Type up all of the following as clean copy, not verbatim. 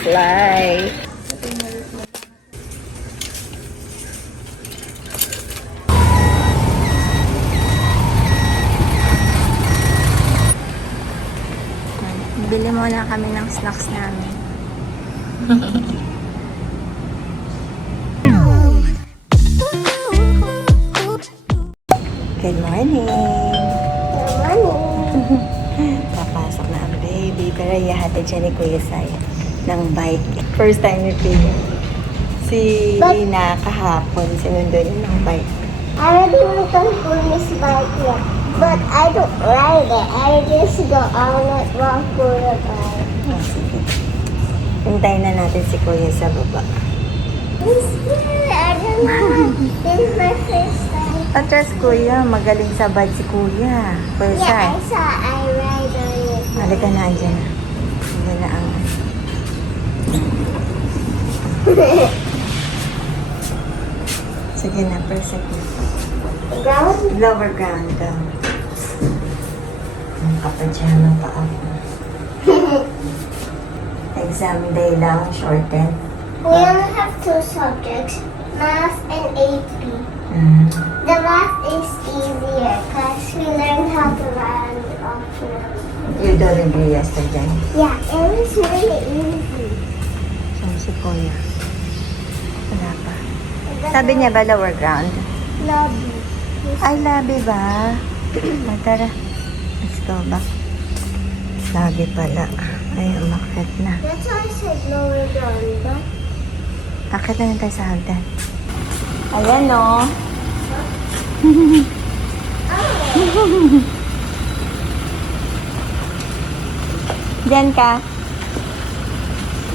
is life. Bili muna kami ng snacks namin. Good morning! Good morning! Papasok na ang baby, pero ihahatid siya ni Kuya Sai ng bike. First time ni Kuya. Si Ina kahapon, sinundo niya ng bike. I already went on Kuya's bike yet, but I don't ride it. I just go on it while Kuya bike. Oh, sige. Hintayin na natin si Kuya sa baba. I don't know. This is my first time. Atras Kuya, magaling sa bike si Kuya. Kuya Sai. Yeah, I saw I ride on it. Halika na, andyan na. Andyan na ang... Sige na, per second. Ground? Lower ground ka. Nakapadyama pa ako. Exam day lang, shorten. We only have 2 subjects, math and AP. Mm. The math is easier because we learned how to ride on the off-road. You do review yesterday. Yeah, it was really easy. So, si Kuya. Wala pa. Sabi niya ba lower ground? Lobby. Ay, labi ba? Tara. Let's go back. Labi pala. Ay, umakit na. That's why I said lower down, but Akit na tayo sa hagdan. Ayan, no? Diyan ka.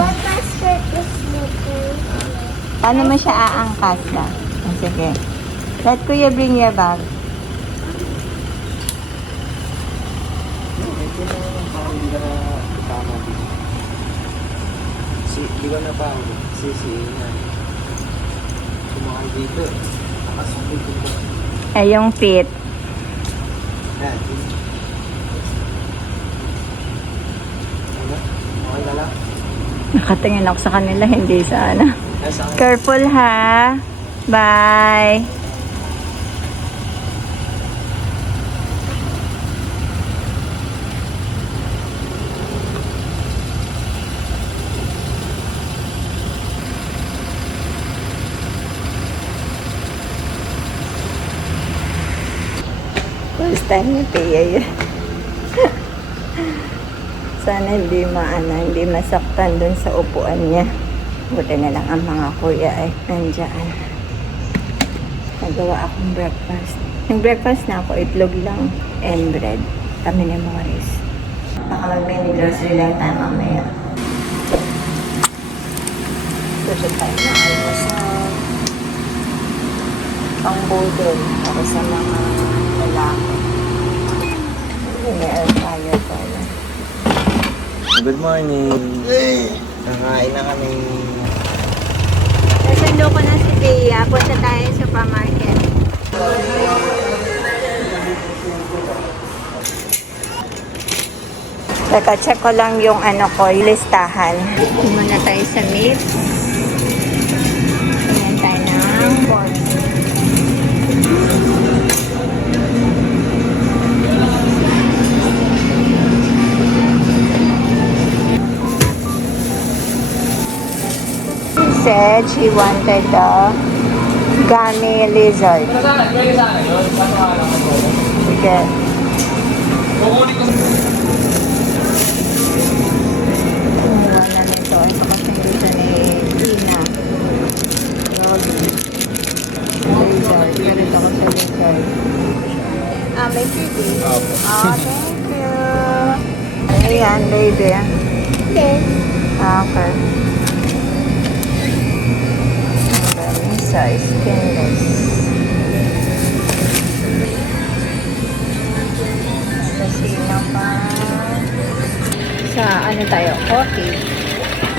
but my skirt is slippery. Paano mo siya aangkas ba? Oh, sige. Let Kuya bring your bag. Di ba na ba si Sumakay dito eh. Nakasakit dito. Ay, yung fit. Yan. Ano? Okay na lang? Nakatingin ako sa kanila, hindi sana. Nasa akin. Careful ha. Bye. First time ni Pia yun. Sana hindi hindi masaktan dun sa upuan niya. Buti na lang ang mga kuya ay nandyan. Nagawa akong breakfast. Yung breakfast na ako, itlog lang and bread. Kami ni Morris. Baka mag-mini grocery lang tayo mamaya. Susunod tayo na almusal. Pang-budol para sa mga lalaki. May air fryer pala. Good morning. Nakain na kami. Nasundo ko na si Bea. Punta tayo sa supermarket. Teka, check ko lang yung yung listahan. Muna tayo sa meat. Ayan tayo ng pork. Said she wanted the gummy lizard. Sige. Wala nito. Ito kasi dito ni Ina. Lizard. Ganito ako sa lizard. May CD. Thank you. Ayan, baby. Okay. Okay. Size, skinless. Sasino pa. Sa ano tayo? Coffee.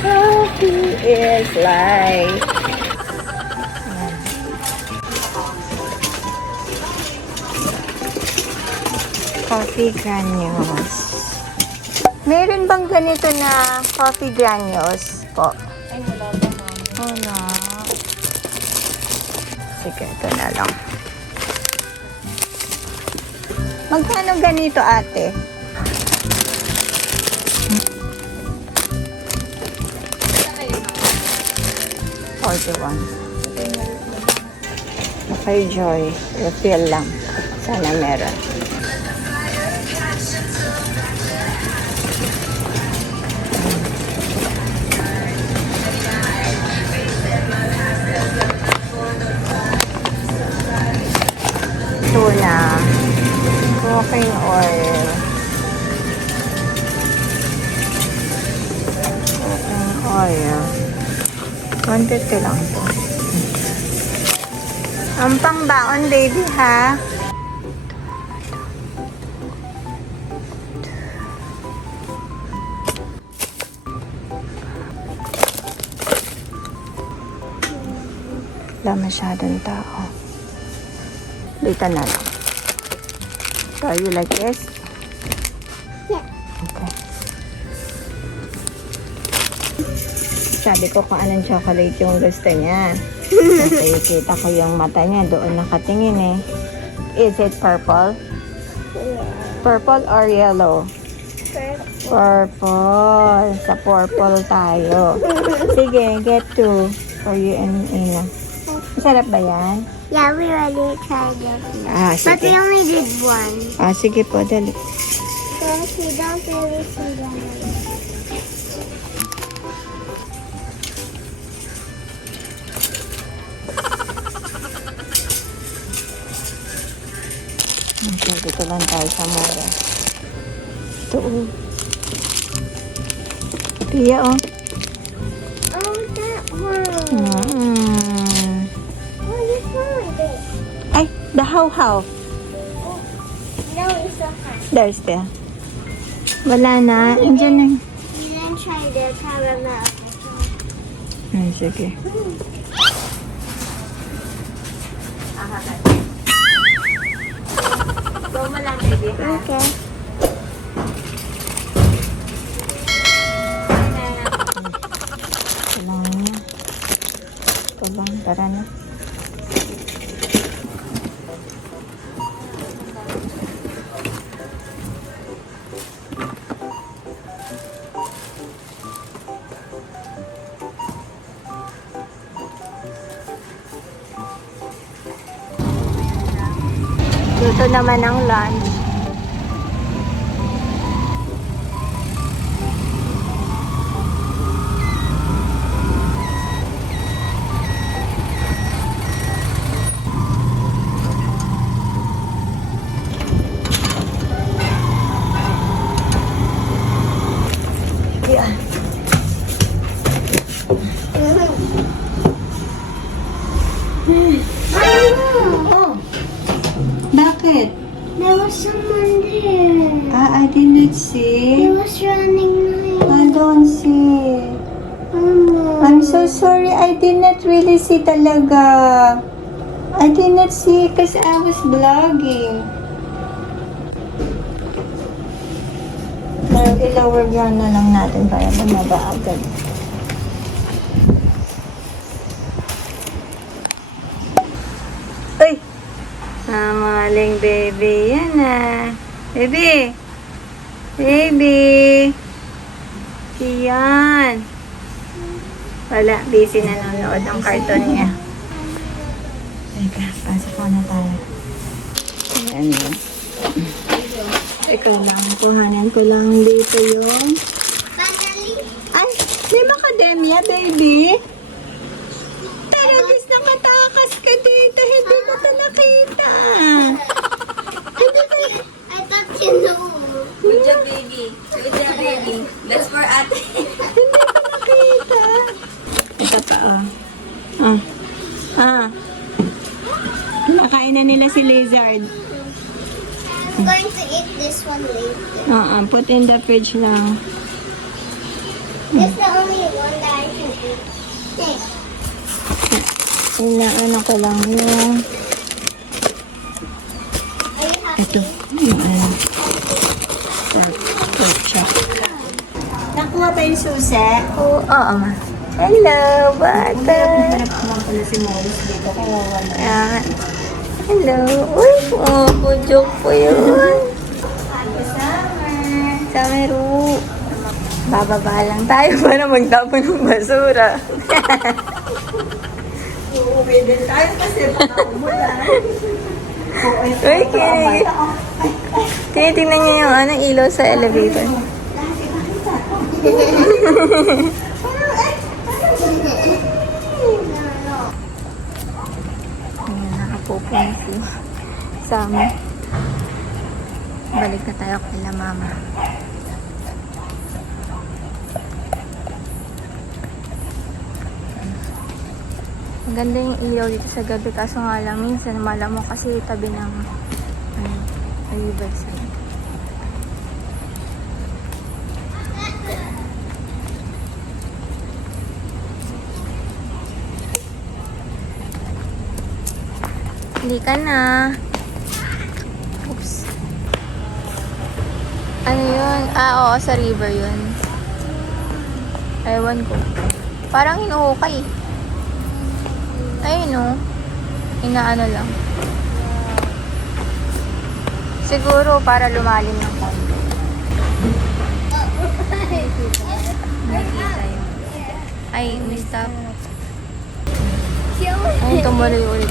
Coffee is life. Ayan. Coffee granules. Meron bang ganito na coffee granules? po. Oh, no. Sige, ito na lang. Magkano ganito, ate? $41. Okay, Joy. Refill lang. Sana meron. Tuna. Cooking oil. Cooking oil. Quantity lang to. Ang pangbaon, baby, ha? Wala masyadong tao. Dito na lang. So, you like this? Yeah. Okay. Sabi ko kung anong chocolate yung gusto niya. Kasi kita ko yung mata niya. Doon nakatingin eh. Is it purple? Yeah. Purple or yellow? Purple. Sa purple tayo. Sige, get two for you and Ina. Masarap ba yan? Yeah, we already tried it. Ah, But we sige. only did one. Ah, sige po, dali. Because we don't really see them. So, dito lang tayo sa mura. Ito, oh. Pia, oh. Oh, that one. Oh, you found it. Ay, the how-how. No, it's so hot. There's there. Wala na. Andiyan na. We didn't try the caramel. Ay, sige. Go mo lang, baby, ha? Okay. Kailangan niya. Ito lang, tara na. Luto naman ang lunch. Yeah. Oh. Bakit? There was someone there. I didn't see. He was running away. I don't see. I'm so sorry. I did not really see talaga. I did not see because I was vlogging. I-lower down na lang natin para bumaba agad. Uy! Maling baby. Yan na. Baby! Baby! Yan. Wala. Busy na nanonood ng cartoon niya. Teka, pasok na tayo. Ayan yun. Ikaw lang. Kuhanan ko lang dito yung... Ay! May macadamia, baby! Taragis nakatakas ka dito. Hindi ko ito nakita. Hindi ko... I thought you know. Good job, baby. Good job, baby. That's for ate. Hindi ko nakita. Ito pa, oh. Nakain na nila si Lizard. I'm going to eat this one later. Put in the fridge lang. This is the only one that I can eat. Hey. Inaano ko lang yung... Are you happy? Ito. Yung ano. Pork chop. Nakuha ba yung susi? Oh, Oo, ma. Hello, bata. Hanap ko mga pala si Morris dito. Kawawa na. Ayan. Hello. Uy, joke po yun. Summer. Bababa lang tayo para magtapon ng basura. Uuwi din tayo kasi baka umulan. Uy, tinitingnan niyo yung ilaw sa elevator. Nakapopo na si Summer. Balik na tayo kay mama. Maganda yung ilaw dito sa gabi kaso nga lang minsan malamok kasi tabi ng riverside. Hindi ka na. Oops. Ano yun? Oo, sa river yun. Ewan ko. Parang hinuhukay. Ayun o. Inaano lang. Siguro para lumalim ng konti. Nakikita yun. Ay, may stop. Ay, tumuloy ulit.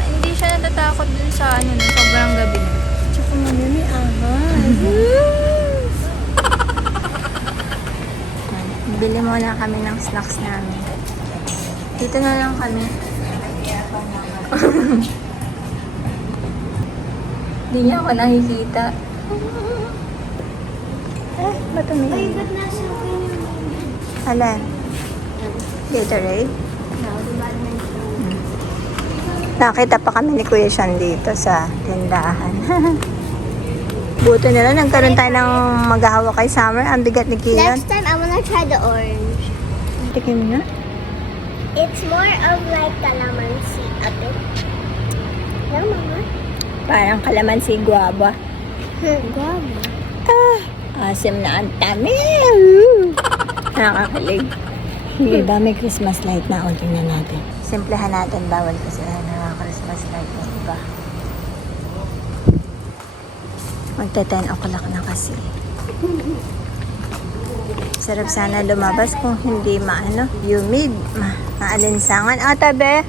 Hindi siya natatakot dun sa ano, no, sobrang gabi na. Tsaka mami, may ahas. Bili muna kami ng snacks namin. Dito na lang kami. Hindi niya ako nakikita. Ba't Ay, ba't nasa akin yung Alan? Gatorade? Nakita pa kami ni Kuya Sean dito sa tindahan. Buto na lang, nagkaroon tayo ng maghahawa kay Summer. Ang bigat ni Kian. Next time, I wanna try the orange. Tikim na. It's more of like calamansi a bit. Yeah, Mama? Parang kalamansi guava. Guava. Asim na ang tami. Nakakalig. Yung iba may Christmas light na. O, tingnan natin. Simplehan natin. Bawal kasi na Christmas light ng iba. Magta 10 o'clock na kasi. Sarap sana lumabas kung hindi maano, humid, maalinsangan. Tabi.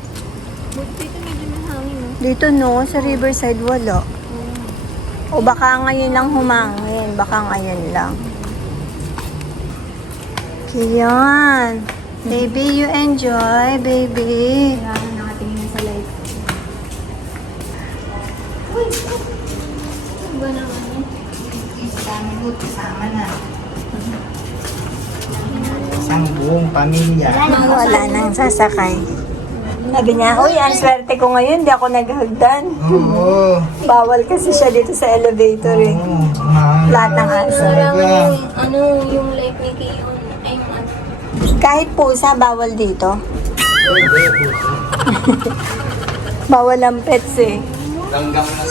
Dito medyo may hangin, no? Dito no, sa Riverside wala. O baka ngayon lang humangin, baka ngayon lang. Kiyan. Baby, you enjoy, baby. Nakatingin sa light. Iba naman yun. Kasama na. Isang buong pamilya. Wala nang sasakay. Sabi niya, uy, ang swerte ko ngayon, di ako naghagdan. Oo. Bawal kasi siya dito sa elevator eh. Lahat ng aso. Ano yung light ni Kion? Ay, yung ano. Kahit pusa, bawal dito. Bawal ang pets eh. Ganggang lang.